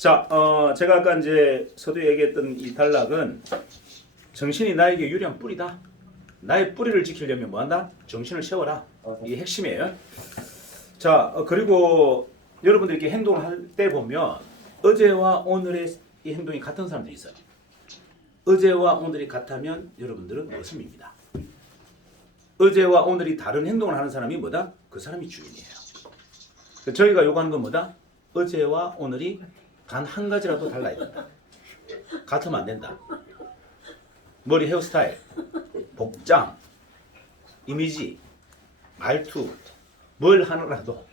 자, 제가 아까 이제 서두에 얘기했던 이 단락은 정신이 나에게 유리한 뿌리다. 나의 뿌리를 지키려면 뭐한다? 정신을 세워라. 이게 핵심이에요. 자, 그리고 여러분들 이렇게 행동을 할 때 보면 어제와 오늘의 이 행동이 같은 사람들이 있어요. 어제와 오늘이 같다면 여러분들은 머슴입니다. 어제와 오늘이 다른 행동을 하는 사람이 뭐다? 그 사람이 주인이에요. 저희가 요구하는 건 뭐다? 어제와 오늘이 단 한 가지라도 달라야 된다. 같으면 안 된다. 머리 헤어스타일, 복장, 이미지, 말투, 뭘 하느라도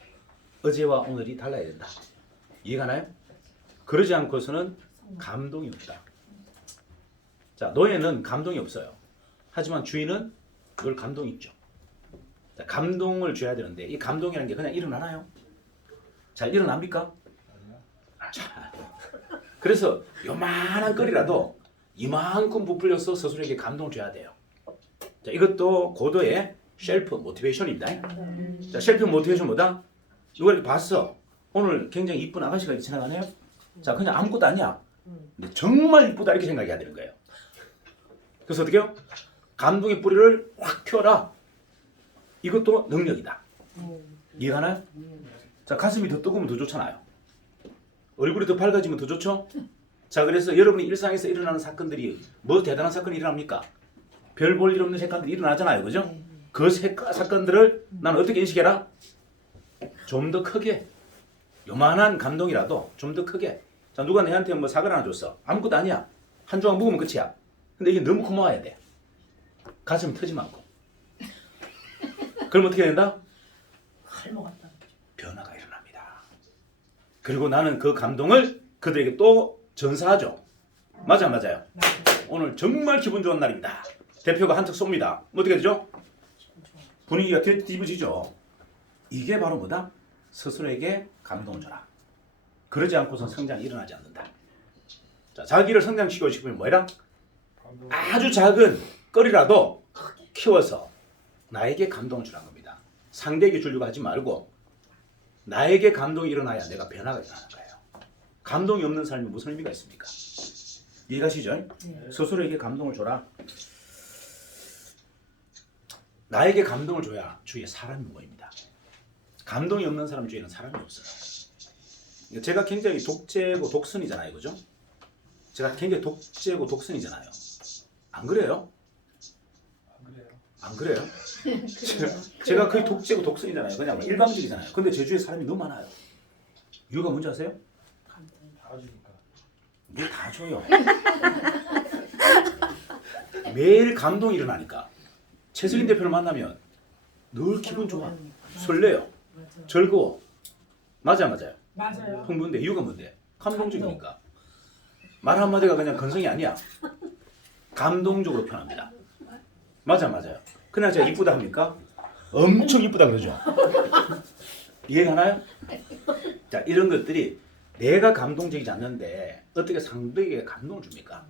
어제와 오늘이 달라야 된다. 이해가나요? 그러지 않고서는 감동이 없다. 자, 노예는 감동이 없어요. 하지만 주인은 늘 감동이 있죠. 자, 감동을 줘야 되는데 이 감동이라는 게 그냥 일어나나요? 잘 일어납니까? 자, 그래서 요만한 거리라도 이만큼 부풀려서 스스로에게 감동을 줘야 돼요. 자, 이것도 고도의 셀프 모티베이션입니다. 자, 셀프 모티베이션 뭐다? 누가 이렇게 봤어. 오늘 굉장히 이쁜 아가씨가 이렇게 지나가네요. 자, 그냥 아무것도 아니야. 근데 정말 이쁘다 이렇게 생각해야 되는 거예요. 그래서 어떻게 해요? 감동의 뿌리를 확 펴라. 이것도 능력이다. 이해가나요? 자, 가슴이 더 뜨거우면 더 좋잖아요. 얼굴이 더 밝아지면 더 좋죠? 자, 그래서 여러분이 일상에서 일어나는 사건들이 뭐 대단한 사건이 일어납니까? 별 볼 일 없는 사건들이 일어나잖아요. 그죠? 그 사건들을 나는 어떻게 인식해라? 좀 더 크게. 요만한 감동이라도 좀 더 크게. 자, 누가 내한테 뭐 사과를 하나 줬어. 아무것도 아니야. 한 조각 먹으면 끝이야. 근데 이게 너무 고마워야 돼. 가슴이 터지면 않고. 그럼 어떻게 된다? 변화가 일어납니다. 그리고 나는 그 감동을 그들에게 또 전사하죠. 맞아요. 오늘 정말 기분 좋은 날입니다. 대표가 한턱 쏩니다. 어떻게 되죠? 분위기가 뒤집어지죠. 이게 바로 뭐다? 스스로에게 감동을 줘라. 그러지 않고선 성장이 일어나지 않는다. 자, 자기를 성장시키고 싶으면 뭐해라? 아주 작은 거리라도 키워서 나에게 감동을 주라는 겁니다. 상대에게 주려고 하지 말고 나에게 감동이 일어나야 내가 변화가 일어나는 거예요. 감동이 없는 삶이 무슨 의미가 있습니까? 이해가시죠? 네. 스스로에게 감동을 줘라. 나에게 감동을 줘야 주위에 사람이 모입니다. 감동이 없는 사람 주위에는 사람이 없어요. 제가 굉장히 독재고 독선이잖아요. 그죠? 제가 굉장히 독재고 독선이잖아요. 안 그래요? 안 그래요? 제가 거의 독재고 독선이잖아요. 그냥 일방적이잖아요. 근데 제 주위에 사람이 너무 많아요. 이유가 뭔지 아세요? 다 주니까. 뭘 다 줘요. 매일 감동이 일어나니까. 최석인 대표를 만나면 늘 기분 좋아. 설레요. 즐거워. 맞아요. 그럼 뭔데? 이유가 뭔데? 감동적이니까. 말 한마디가 그냥 건성이 아니야. 감동적으로 표현합니다. 맞아요. 그냥 제가 이쁘다 합니까? 엄청 이쁘다 그러죠. 이해가나요? 자, 이런 것들이 내가 감동적이지 않는데 어떻게 상대에게 감동을 줍니까?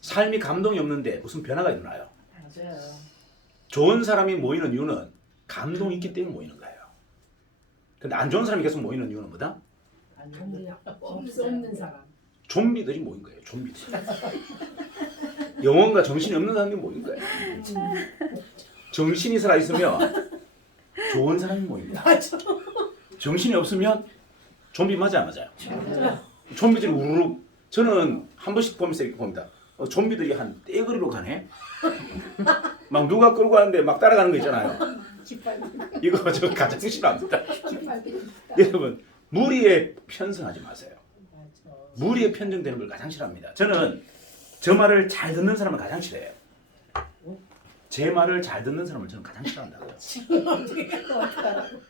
삶이 감동이 없는데 무슨 변화가 일어나요? 맞아요. 좋은 사람이 모이는 이유는 감동이 있기 때문에 모이는 거예요. 근데 안 좋은 사람이 계속 모이는 이유는 뭐다? 없는 사람. 좀비들이 모인 거예요. 좀비들. 영혼과 정신이 없는 사람이 모인 거예요. 정신이 살아있으면 좋은 사람이 모입니다. 정신이 없으면 좀비 맞아요. 좀비들이 우르르. 저는 한 번씩 보면서 이렇게 봅니다. 좀비들이 한 떼거리로 가네. 막 누가 끌고 가는데 막 따라가는 거 있잖아요. 이거 저 가장 싫어합니다. 여러분, 무리에 편승하지 마세요. 무리에 편승되는 걸 가장 싫어합니다. 저는 저 말을 잘 듣는 사람을 가장 싫어해요. 제 말을 잘 듣는 사람을 저는 가장 싫어한다고요.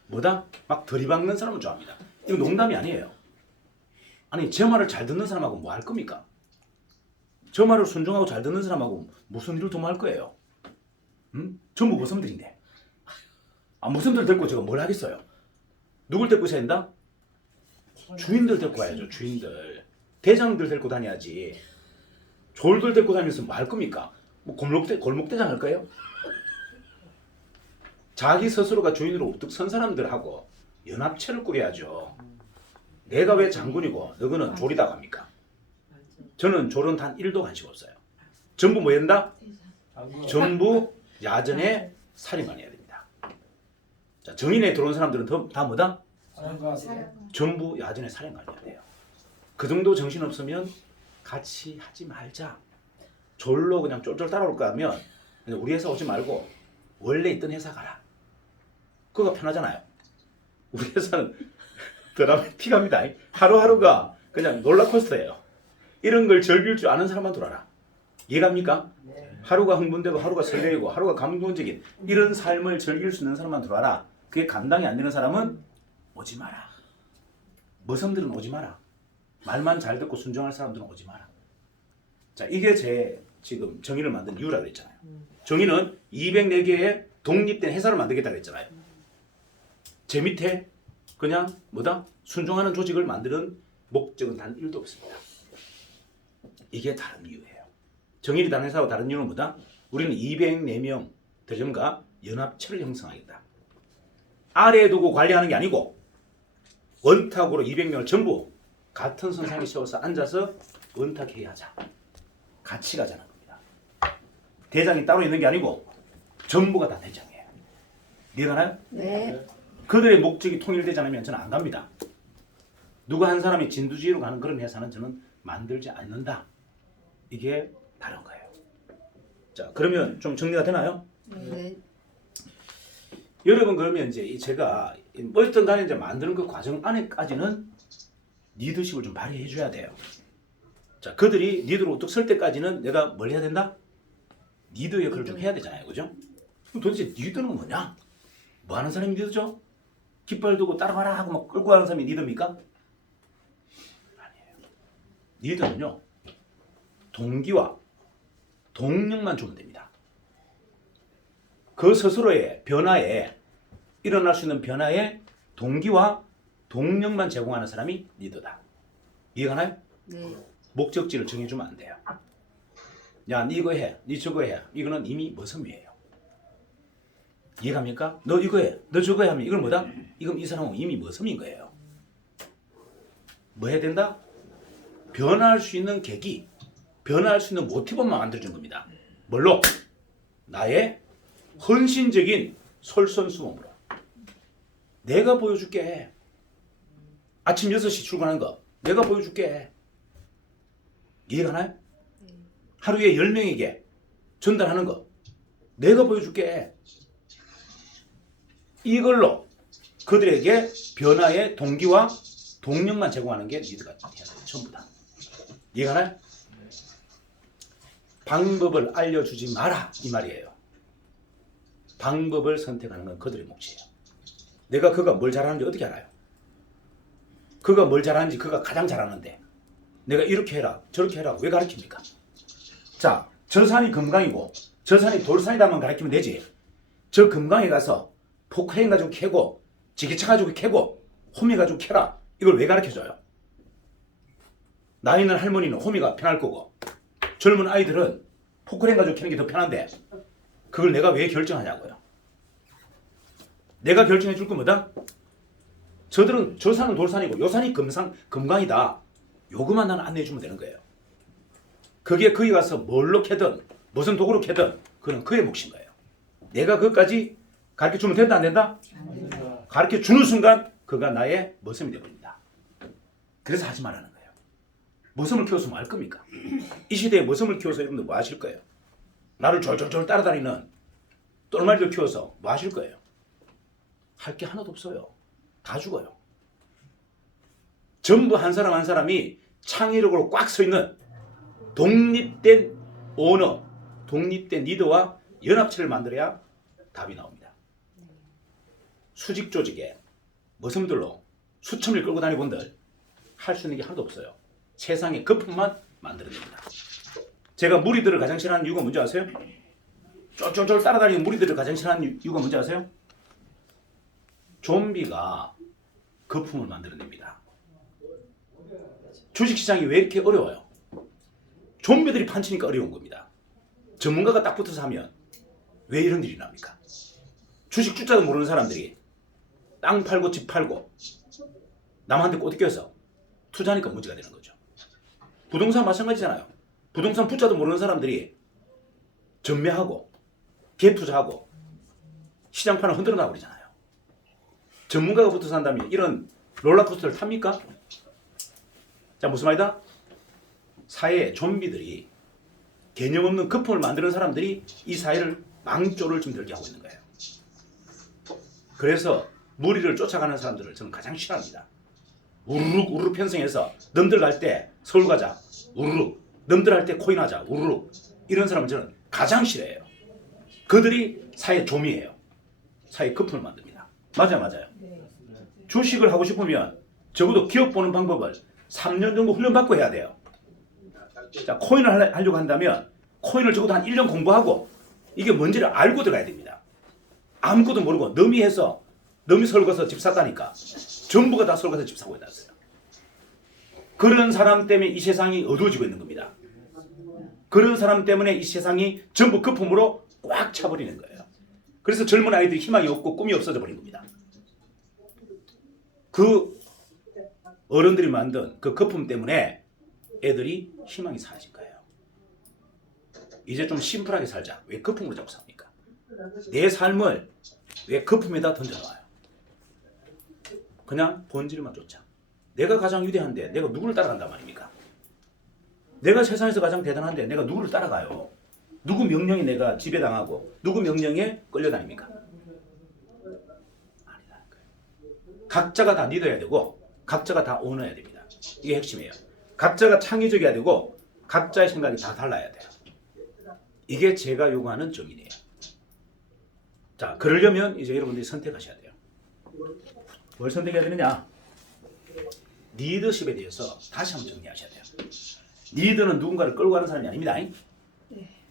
뭐다? 막 들이박는 사람을 좋아합니다. 이거 농담이 아니에요. 아니, 제 말을 잘 듣는 사람하고 뭐 할 겁니까? 저 말을 순종하고 잘 듣는 사람하고 무슨 일을 도모할 거예요? 전부 머슴들인데. 머슴들 데리고 제가 뭘 하겠어요? 누굴 데리고 있어야 된다? 주인들 데리고 와야죠. 주인들. 대장들 데리고 다녀야지. 졸들 데리고 다니면서 뭐 할 겁니까? 뭐 골목대장 할 거예요? 자기 스스로가 주인으로 우뚝 선 사람들하고 연합체를 꾸려야죠. 내가 왜 장군이고 너는 졸이다 갑니까? 저는 졸은 단 1도 관심 없어요. 전부 뭐 한다? 전부 야전에 살인관이어야 됩니다. 자, 정인에 들어온 사람들은 다 뭐다? 전부 야전에 살인관이어야 돼요. 그 정도 정신 없으면 같이 하지 말자. 졸로 그냥 쫄쫄 따라올까 하면 그냥 우리 회사 오지 말고 원래 있던 회사 가라. 그거 편하잖아요. 우리 회사는 드라마틱합니다. 하루하루가 그냥 롤러코스터예요. 이런 걸 즐길 줄 아는 사람만 들어와라. 이해갑니까? 하루가 흥분되고 하루가 설레이고 하루가 감동적인 이런 삶을 즐길 수 있는 사람만 들어와라. 그게 감당이 안 되는 사람은 오지 마라. 머슴들은 오지 마라. 말만 잘 듣고 순종할 사람들은 오지 마라. 자, 이게 제 지금 정의를 만든 이유라고 했잖아요. 정의는 204개의 독립된 회사를 만들겠다고 했잖아요. 제 밑에 그냥 뭐다? 순종하는 조직을 만드는 목적은 단 1도 없습니다. 이게 다른 이유예요. 정의리 다른 회사와 다른 이유는 뭐다? 우리는 204명 대전과 연합체를 형성하겠다. 아래에 두고 관리하는 게 아니고 원탁으로 200명을 전부 같은 선상에 세워서 앉아서 원탁회의하자. 같이 가자는 겁니다. 대장이 따로 있는 게 아니고 전부가 다 대장이에요. 이해가나요? 네. 그들의 목적이 통일되지 않으면 저는 안 갑니다. 누구 한 사람이 진두지휘로 가는 그런 회사는 저는 만들지 않는다. 이게 다른 거예요. 자, 그러면 좀 정리가 되나요? 네. 여러분 그러면 이제 제가 어떤 간에 이제 만드는 그 과정 안에까지는 리더십을 좀 발휘해 줘야 돼요. 자, 그들이 리더로 우뚝 설 때까지는 내가 뭘 해야 된다? 리더 역할을 좀 해야 되잖아요. 그죠? 그럼 도대체 리더는 뭐냐? 뭐 하는 사람이 리더죠? 깃발 두고 따라가라 하고 막 끌고 가는 사람이 리더입니까? 아니에요. 리더는요. 동기와 동력만 주면 됩니다. 그 스스로의 변화에 일어날 수 있는 변화에 동기와 동력만 제공하는 사람이 리더다. 이해가나요? 네. 목적지를 정해주면 안 돼요. 야, 니 이거 해, 니 저거 해. 이거는 이미 머슴이에요. 이해갑니까? 너 이거 해, 너 저거 해 하면 이걸 뭐다? 이건 이 사람은 이미 머슴인 거예요. 뭐 해야 된다? 변화할 수 있는 계기, 변화할 수 있는 모티브만 만들어준 겁니다. 뭘로? 나의 헌신적인 솔선수범으로. 내가 보여줄게. 아침 6시 출근하는 거 내가 보여줄게. 이해가나요? 하루에 10명에게 전달하는 거 내가 보여줄게. 이걸로 그들에게 변화의 동기와 동력만 제공하는 게 리더가 해야 돼요. 전부 다. 이해가나요? 방법을 알려주지 마라 이 말이에요. 방법을 선택하는 건 그들의 몫이에요. 내가 그가 뭘 잘하는지 어떻게 알아요? 그가 뭘 잘하는지 그가 가장 잘하는데 내가 이렇게 해라 저렇게 해라 왜 가르칩니까? 자, 저 산이 금강이고 저 산이 돌산이다만 가르치면 되지. 저 금강에 가서 포크레인 가지고 캐고 지게차 가지고 캐고 호미 가지고 캐라 이걸 왜 가르쳐줘요? 나이 있는 할머니는 호미가 편할 거고 젊은 아이들은 포크레인 가지고 캐는 게 더 편한데 그걸 내가 왜 결정하냐고요. 내가 결정해 줄 거뭐다? 저들은 저 산은 돌산이고 요 산이 금강이다. 요것만 나는 안내해 주면 되는 거예요. 그게 거기 가서 뭘로 캐든 무슨 도구로 캐든 그건 그의 몫인 거예요. 내가 그것까지 가르쳐 주면 된다 안 된다? 가르쳐 주는 순간 그가 나의 머슴이 되어버립니다. 그래서 하지 말라는 거예요. 머슴을 키워서 뭐 할 겁니까? 이 시대에 머슴을 키워서 여러분들 뭐 하실 거예요? 나를 졸졸졸 따라다니는 똘마리를 키워서 뭐 하실 거예요? 할 게 하나도 없어요. 다 죽어요. 전부 한 사람 한 사람이 창의력으로 꽉 서 있는 독립된 오너, 독립된 리더와 연합체를 만들어야 답이 나옵니다. 수직 조직에 머슴들로 수천 명 끌고 다니본들 할 수 있는 게 하나도 없어요. 세상의 거품만 만들어냅니다. 제가 무리들을 가장 싫어하는 이유가 뭔지 아세요? 쫄쫄쫄 따라다니는 무리들을 가장 싫어하는 이유가 뭔지 아세요? 좀비가 거품을 만들어냅니다. 주식시장이 왜 이렇게 어려워요? 좀비들이 판치니까 어려운 겁니다. 전문가가 딱 붙어서 하면 왜 이런 일이 납니까? 주식 주자도 모르는 사람들이 땅 팔고 집 팔고 남한테 꼬드겨서 투자니까 문제가 되는 거죠. 부동산 마찬가지잖아요. 부동산 부자도 모르는 사람들이 전매하고 갭투자하고 시장판을 흔들어 놔버리잖아요. 전문가가 붙어 산다면 이런 롤러코스터를 탑니까? 자, 무슨 말이다? 사회의 좀비들이 개념 없는 거품을 만드는 사람들이 이 사회를 망조를 좀 들게 하고 있는 거예요. 그래서 무리를 쫓아가는 사람들을 저는 가장 싫어합니다. 우르륵 우르륵 편성해서 넘들 갈 때 서울 가자 우르륵, 넘들 할 때 코인 하자 우르륵, 이런 사람을 저는 가장 싫어해요. 그들이 사회 좀이에요. 사회 거품을 만듭니다. 맞아요. 주식을 하고 싶으면 적어도 기업 보는 방법을 3년 정도 훈련받고 해야 돼요. 자, 코인을 하려고 한다면 코인을 적어도 한 1년 공부하고 이게 뭔지를 알고 들어가야 됩니다. 아무것도 모르고 너미 서울 가서 집 샀다니까 전부가 다 서울 가서 집 사고 있다어요. 그런 사람 때문에 이 세상이 어두워지고 있는 겁니다. 그런 사람 때문에 이 세상이 전부 거품으로 꽉 차버리는 거예요. 그래서 젊은 아이들이 희망이 없고 꿈이 없어져 버린 겁니다. 그 어른들이 만든 그 거품 때문에 애들이 희망이 사라진 거예요. 이제 좀 심플하게 살자. 왜 거품으로 자꾸 삽니까? 내 삶을 왜 거품에다 던져놔요? 그냥 본질만 쫓아. 내가 가장 위대한데 내가 누구를 따라간단 말입니까? 내가 세상에서 가장 대단한데 내가 누구를 따라가요? 누구 명령에 내가 지배당하고 누구 명령에 끌려다닙니까? 아니라는 거예요. 각자가 다 리더해야 되고 각자가 다 오너해야 됩니다. 이게 핵심이에요. 각자가 창의적이어야 되고 각자의 생각이 다 달라야 돼요. 이게 제가 요구하는 정의예요. 자, 그러려면 이제 여러분들이 선택하셔야 돼요. 뭘 선택해야 되느냐? 리더십에 대해서 다시 한번 정리하셔야 돼요. 리더는 누군가를 끌고 가는 사람이 아닙니다.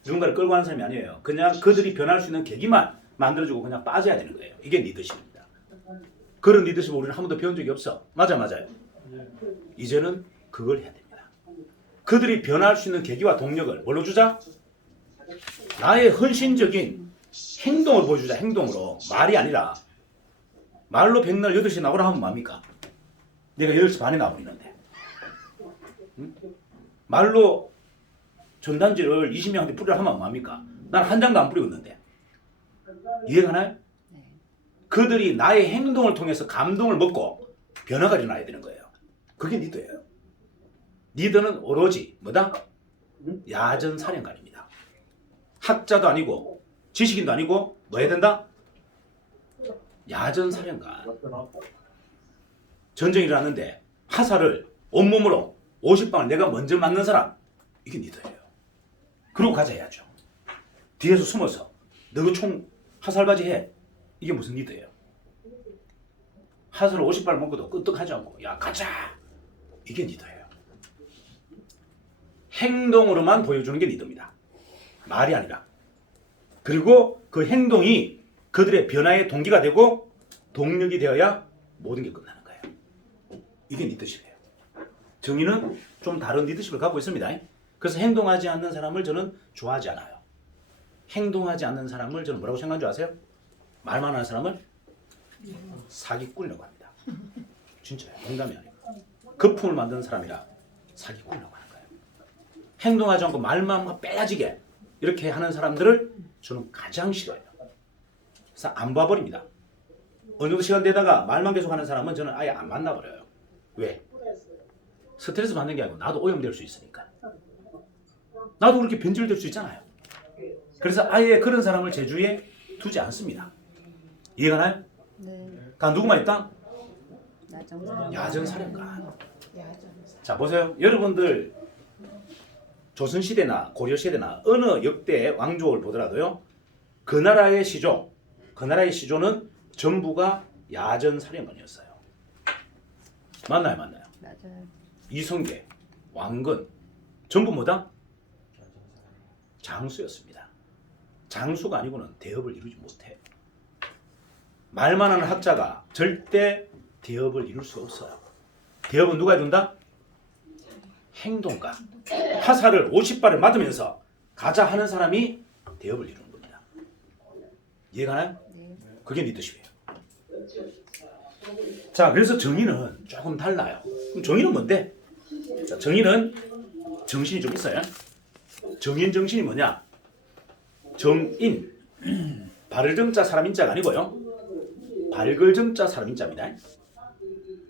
누군가를 끌고 가는 사람이 아니에요. 그냥 그들이 변할 수 있는 계기만 만들어주고 그냥 빠져야 되는 거예요. 이게 리더십입니다. 그런 리더십을 우리는 한 번도 배운 적이 없어. 맞아요. 이제는 그걸 해야 됩니다. 그들이 변할 수 있는 계기와 동력을 뭘로 주자? 나의 헌신적인 행동을 보여주자. 행동으로. 말이 아니라 말로 백날 8시에 나오라 하면 뭡니까? 내가 8시 반에 나와버리는데. 응? 말로 전단지를 20명한테 뿌리라 하면 뭡니까? 난 한 장도 안 뿌리고 있는데. 이해가나요? 그들이 나의 행동을 통해서 감동을 먹고 변화가 일어나야 되는 거예요. 그게 리더예요. 리더는 오로지 뭐다? 야전사령관입니다. 학자도 아니고 지식인도 아니고 뭐 해야 된다? 야전사령관. 전쟁이 일어났는데 화살을 온몸으로 50방을 내가 먼저 맞는 사람, 이게 리더예요. 그러고 가자 해야죠. 뒤에서 숨어서 너 총 화살바지 해. 이게 무슨 리더예요? 화살을 50발 먹고도 끄떡하지 않고 야 가자. 이게 리더예요. 행동으로만 보여주는 게 리더입니다. 말이 아니라. 그리고 그 행동이 그들의 변화의 동기가 되고 동력이 되어야 모든 게 끝나는 거예요. 이게 리더십이에요. 정의는 좀 다른 리더십을 갖고 있습니다. 그래서 행동하지 않는 사람을 저는 좋아하지 않아요. 행동하지 않는 사람을 저는 뭐라고 생각하는 줄 아세요? 말만 하는 사람을 사기꾼이라고 합니다. 진짜요. 농담이 아니고. 거품을 만드는 사람이라 사기꾼이라고 하는 거예요. 행동하지 않고 말만 빼야지게 이렇게 하는 사람들을 저는 가장 싫어해요. 그래서 안 봐버립니다. 어느 정도 시간 되다가 말만 계속 하는 사람은 저는 아예 안 만나버려요. 왜? 스트레스 받는 게 아니고 나도 오염될 수 있으니까. 나도 그렇게 변질될 수 있잖아요. 그래서 아예 그런 사람을 제 주위에 두지 않습니다. 이해가 나요? 네. 그러니까 누구만 있다? 야전사령관. 야전사령관. 자, 보세요. 여러분들 조선시대나 고려시대나 어느 역대 왕족을 보더라도요. 그 나라의 시조는 전부가 야전사령관이었어요. 맞나요? 맞아요. 이성계, 왕건 전부 뭐다? 장수였습니다. 장수가 아니고는 대업을 이루지 못해. 말만 하는 학자가 절대 대업을 이룰 수 없어요. 대업은 누가 해준다? 행동가. 화살을 50발을 맞으면서 가자 하는 사람이 대업을 이루는 겁니다. 이해가나요? 네. 그게 리더십이에요. 자, 그래서 정의는 조금 달라요. 그럼 정의는 뭔데? 자, 정의는 정신이 좀 있어요. 정인 정신이 뭐냐? 정인 발을 정자 사람 인자가 아니고요. 밝을 정자 사람 인자입니다.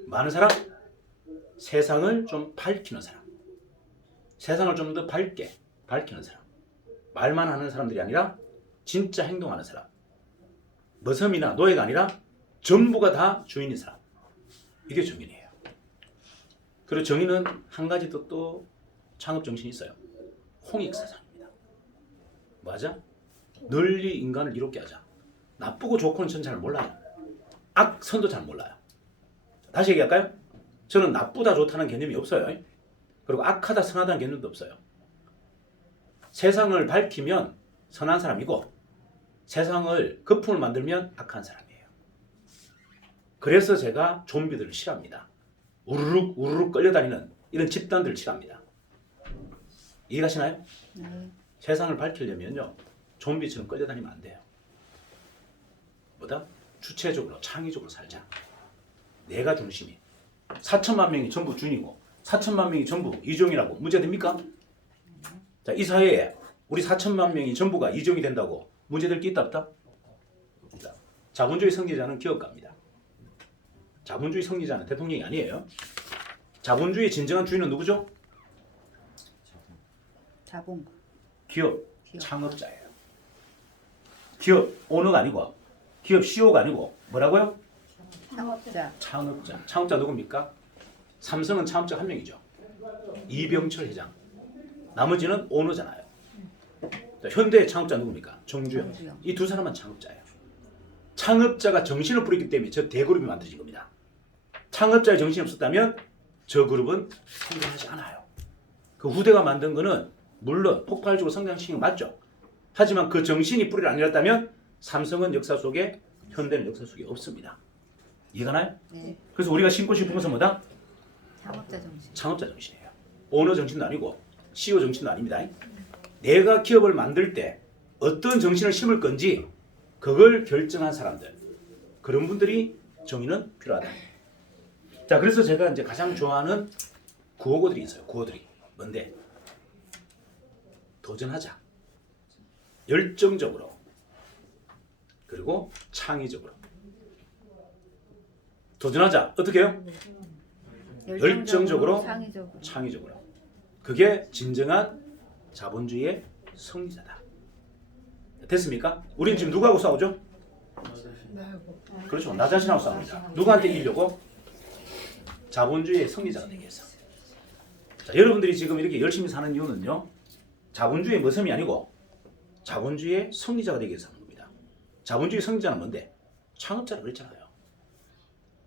많은 사람 세상을 좀 밝히는 사람, 세상을 좀 더 밝게 밝히는 사람, 말만 하는 사람들이 아니라 진짜 행동하는 사람, 머섬이나 노예가 아니라 전부가 다 주인인 사람, 이게 정인이에요. 그리고 정인은 한 가지 또 창업 정신이 있어요. 홍익사상입니다. 맞아? 널리 인간을 이롭게 하자. 나쁘고 좋고는 전 잘 몰라요. 악선도 잘 몰라요. 다시 얘기할까요? 저는 나쁘다 좋다는 개념이 없어요. 그리고 악하다 선하다는 개념도 없어요. 세상을 밝히면 선한 사람이고 세상을 거품을 만들면 악한 사람이에요. 그래서 제가 좀비들을 싫어합니다. 우르륵 우르륵 끌려다니는 이런 집단들을 싫어합니다. 이해가시나요? 네. 세상을 밝히려면요 좀비처럼 끌려다니면 안 돼요. 뭐다? 주체적으로 창의적으로 살자. 내가 중심이. 4천만 명이 전부 주인이고 4천만 명이 전부 이종이라고 문제됩니까? 자, 이 사회에 우리 4천만 명이 전부가 이종이 된다고 문제될 게 있다 없다? 없다. 자본주의 성리자는 기업가입니다. 자본주의 성리자는 대통령이 아니에요. 자본주의 진정한 주인은 누구죠? 자본. 기업 창업자예요. 기업 오너가 아니고 기업 CEO가 아니고 뭐라고요? 창업자. 창업자. 창업자 누굽니까? 삼성은 창업자 한 명이죠. 이병철 회장. 나머지는 오너잖아요. 자, 현대의 창업자 누굽니까? 정주영. 이 두 사람은 창업자예요. 창업자가 정신을 부렸기 때문에 저 대그룹이 만들어진 겁니다. 창업자의 정신이 없었다면 저 그룹은 성장하지 않아요. 그 후대가 만든 거는 물론 폭발적으로 성장시킨 거 맞죠. 하지만 그 정신이 뿌리를 안 내렸다면 삼성은 역사 속에 현대는 역사 속에 없습니다. 이해가나요? 네. 그래서 우리가 신고 싶은 것은 뭐다? 창업자 정신. 창업자 정신이에요. 오너 정신도 아니고 CEO 정신도 아닙니다. 내가 기업을 만들 때 어떤 정신을 심을 건지 그걸 결정한 사람들, 그런 분들이 정의는 필요하다. 자, 그래서 제가 이제 가장 좋아하는 구호고들이 있어요. 구호들이 뭔데? 도전하자. 열정적으로. 그리고 창의적으로. 도전하자. 어떻게 해요? 열정적으로, 창의적으로. 창의적으로. 그게 진정한 자본주의의 승리자다. 됐습니까? 우린 지금 누구하고 싸우죠? 그렇죠. 나 자신하고 싸웁니다. 누구한테 이기려고? 자본주의의 승리자가 되기 위해서. 자, 여러분들이 지금 이렇게 열심히 사는 이유는요. 자본주의의 머슴이 아니고 자본주의의 승리자가 되기 위해서 하는 겁니다. 자본주의 승리자는 뭔데? 창업자라고 그랬잖아요.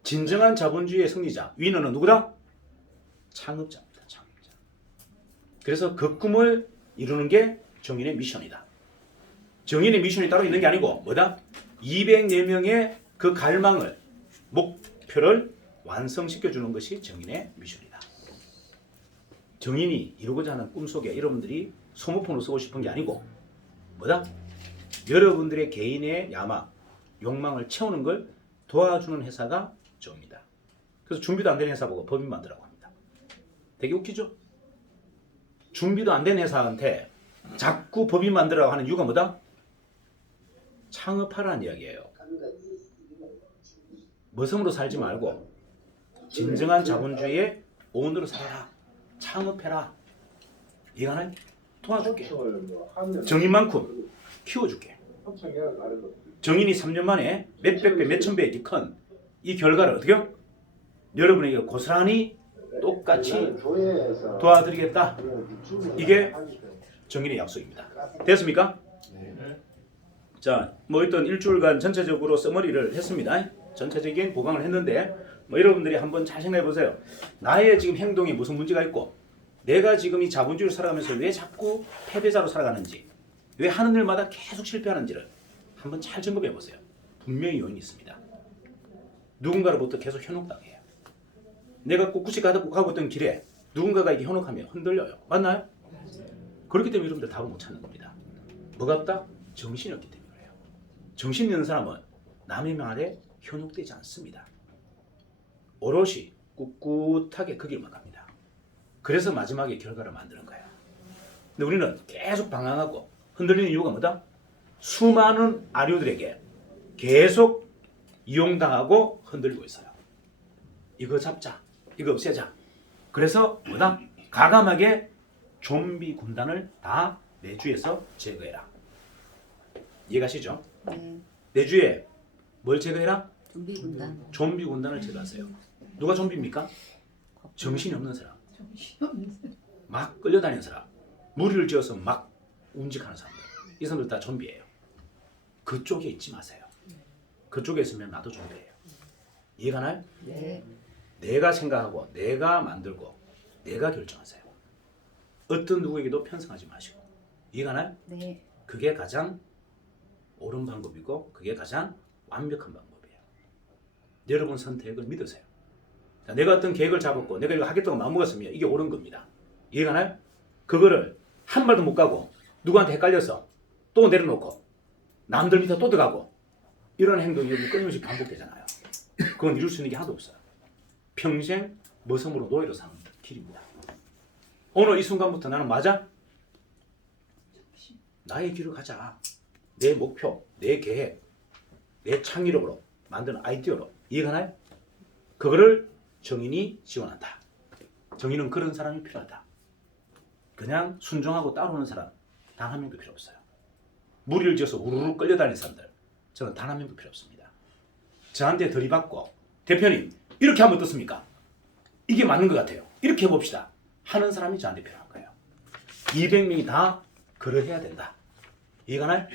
진정한 자본주의의 승리자, 위너는 누구다? 창업자입니다. 창업자. 그래서 그 꿈을 이루는 게 정인의 미션이다. 정인의 미션이 따로 있는 게 아니고 뭐다? 204명의 그 갈망을, 목표를 완성시켜주는 것이 정인의 미션이다. 정인이 이루고자 하는 꿈속에 여러분들이 소모품으로 쓰고 싶은 게 아니고 뭐다? 여러분들의 개인의 야망, 욕망을 채우는 걸 도와주는 회사가 정입니다. 그래서 준비도 안 된 회사 보고 법인 만들라고 합니다. 되게 웃기죠? 준비도 안 된 회사한테 자꾸 법인 만들라고 하는 이유가 뭐다? 창업하라는 이야기예요. 머슴으로 살지 말고 진정한 자본주의의 오너로 살아라. 창업해라. 이거는 도와줄게. 정인만큼 키워줄게. 정인이 3년 만에 몇백 배, 몇천 배 이렇게 큰 이 결과를 어떻게 해요? 여러분에게 고스란히 똑같이 도와드리겠다. 이게 정인의 약속입니다. 됐습니까? 자, 뭐 일단 일주일간 전체적으로 서머리를 했습니다. 전체적인 보강을 했는데 뭐 여러분들이 한번 잘 생각해 보세요. 나의 지금 행동에 무슨 문제가 있고 내가 지금 이 자본주의로 살아가면서 왜 자꾸 패배자로 살아가는지, 왜 하는 일마다 계속 실패하는지를 한번 잘 점검해 보세요. 분명히 요인이 있습니다. 누군가로부터 계속 현혹당해요. 내가 꿋꿋이 가고 있던 길에 누군가가 이게 현혹하면 흔들려요. 맞나요? 그렇기 때문에 여러분들 답을 못 찾는 겁니다. 뭐가 없다? 정신이 없기 때문에 그래요. 정신 있는 사람은 남의 말에 현혹되지 않습니다. 오롯이 꿋꿋하게 그 길만 갑니다. 그래서 마지막에 결과를 만드는 거예요. 근데 우리는 계속 방황하고 흔들리는 이유가 뭐다? 수많은 아류들에게 계속 이용당하고 흔들리고 있어요. 이거 잡자. 이거 없애자. 그래서 뭐다? 과감하게 좀비 군단을 다 내 주에서 제거해라. 이해가시죠? 네. 내 주에 뭘 제거해라? 좀비 군단. 좀비 군단을 제거하세요. 누가 좀비입니까? 정신이 없는 사람. 막 끌려다니는 사람. 무리를 지어서 막 움직하는 사람들. 이 사람들 다 좀비예요. 그쪽에 있지 마세요. 그쪽에 있으면 나도 좀비예요. 이해가나요? 네. 내가 생각하고 내가 만들고 내가 결정하세요. 어떤 누구에게도 편성하지 마시고. 이해가나요? 네. 그게 가장 옳은 방법이고 그게 가장 완벽한 방법이에요. 여러분 선택을 믿으세요. 자, 내가 어떤 계획을 잡았고 내가 이거 하겠다고 마음먹었으면 이게 옳은 겁니다. 이해가나요? 그거를 한 발도 못 가고 누구한테 헷갈려서 또 내려놓고 남들 밑에 또 들어가고 이런 행동이 끊임없이 반복되잖아요. 그건 이룰 수 있는 게 하나도 없어요. 평생 머슴으로 노예로 사는 길입니다. 오늘 이 순간부터 나는 맞아? 나의 길을 가자. 내 목표, 내 계획, 내 창의력으로 만드는 아이디어로. 이해가나요? 그거를 정인이 지원한다. 정인은 그런 사람이 필요하다. 그냥 순종하고 따라오는 사람 단 한 명도 필요 없어요. 무리를 지어서 우르르 끌려다니는 사람들 저는 단 한 명도 필요 없습니다. 저한테 들이받고 대표님 이렇게 하면 어떻습니까? 이게 맞는 것 같아요. 이렇게 해봅시다. 하는 사람이 저한테 필요한 거예요. 200명이 다 그러해야 된다. 이해가나요?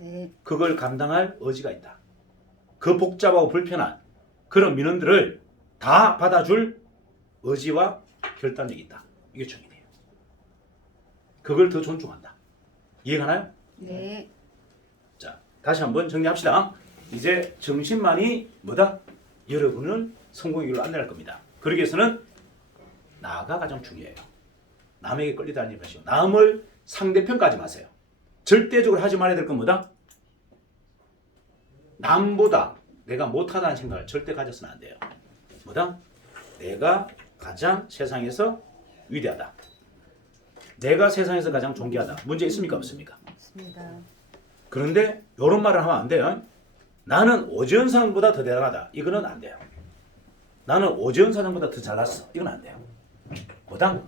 네. 그걸 감당할 의지가 있다. 그 복잡하고 불편한 그런 민원들을 다 받아줄 의지와 결단력이 있다. 이게 정인이에요. 그걸 더 존중한다. 이해가나요? 네. 자, 다시 한번 정리합시다. 이제 정신만이 뭐다? 여러분을 성공의 길로 안내할 겁니다. 그러기 위해서는 나가 가장 중요해요. 남에게 끌려다니지 마시고 남을 상대평가하지 마세요. 절대적으로 하지 말아야 될 건 뭐다? 남보다 내가 못하다는 생각을 절대 가져서는 안 돼요. 뭐다? 내가 가장 세상에서 위대하다. 내가 세상에서 가장 존귀하다. 문제 있습니까? 없습니까? 맞습니다. 그런데 이런 말을 하면 안 돼요. 나는 오지연 사장보다 더 대단하다. 이거는 안 돼요. 나는 오지연 사장보다 더 잘났어. 이건 안 돼요. 뭐다?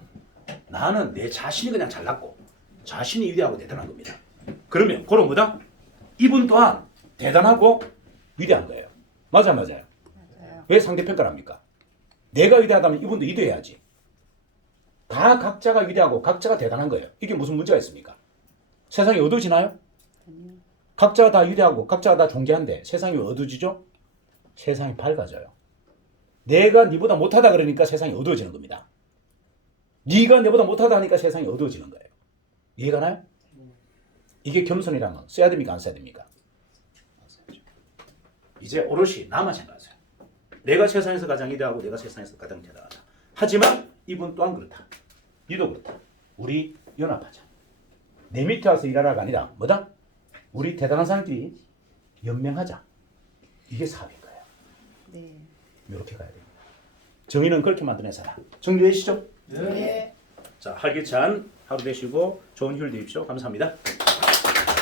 나는 내 자신이 그냥 잘났고 자신이 위대하고 대단한 겁니다. 그러면 그럼 뭐다? 이분 또한 대단하고 위대한 거예요. 맞아요. 맞아요. 왜 상대평가를 합니까? 내가 위대하다면 이분도 위대해야지. 다 각자가 위대하고 각자가 대단한 거예요. 이게 무슨 문제가 있습니까? 세상이 어두워지나요? 아니요. 각자가 다 위대하고 각자가 다 존귀한데 세상이 어두워지죠? 세상이 밝아져요. 내가 니보다 못하다 그러니까 세상이 어두워지는 겁니다. 네가 내보다 못하다 하니까 세상이 어두워지는 거예요. 이해가나요? 이게 겸손이라면 써야 됩니까? 안 써야 됩니까? 이제 오롯이 나만 생각하세요. 내가 세상에서 가장 위대하고 내가 세상에서 가장 대단하다. 하지만 이분 또한 그렇다. 니도 그렇다. 우리 연합하자. 내 밑에 와서 일하라가 아니라 뭐다? 우리 대단한 사람끼리 연맹하자. 이게 사업인 거예요. 네. 이렇게 가야 됩니다. 정의는 그렇게 만드는 사람. 정리되시죠? 네. 자, 활기찬 하루 되시고 좋은 휴일 되십시오. 감사합니다.